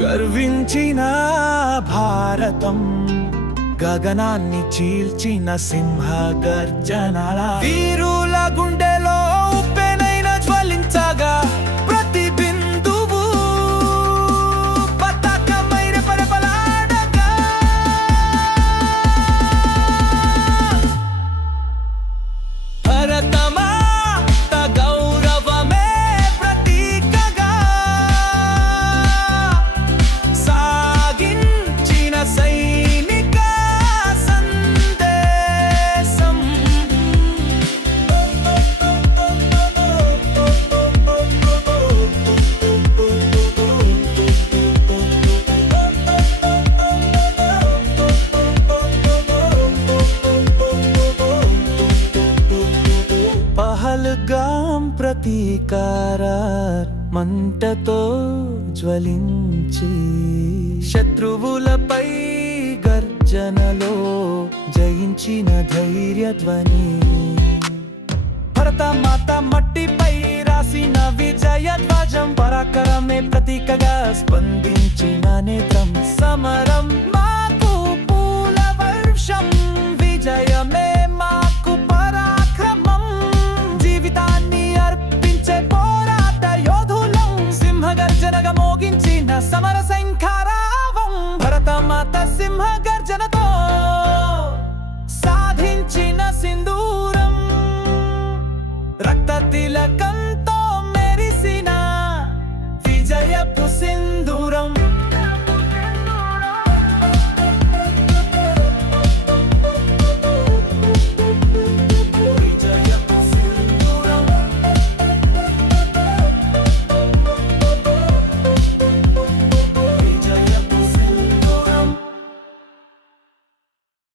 గర్వించిన భారతం గగనాన్ని చీల్చిన సింహ గర్జనల వీరుల గుండెలో ఉప్పెనైన జ్వలించగా ప్రతి బిందువు పతాకమై రెపరెపలాడగా భరతమాత గౌరవమే ప్రతీకగా సాగించిన సైనిక సందేశం. పహల్గాం ప్రతీకార మంటతో జ్వలించి శత్రువులపై గర్జనలో జయించిన ధైర్యధ్వని. భరతమాత మట్టిపై రాసిన విజయ ధ్వజం పరాక్రమే ప్రతీకగా స్పందించిన నేత్రం. సమరం మాకు పూల వర్షం, విజయమే మాకు పరాక్రమం. జీవితాన్ని అర్పించే పోరాట యోధులం, సింహగర్జనగా మోగించిన సమర శంఖారావం. భరతమాత సింహగర్జనతో సాధించిన సింధూరం, రక్త తిలకంతో మెరిసిన విజయపు సింధూరం.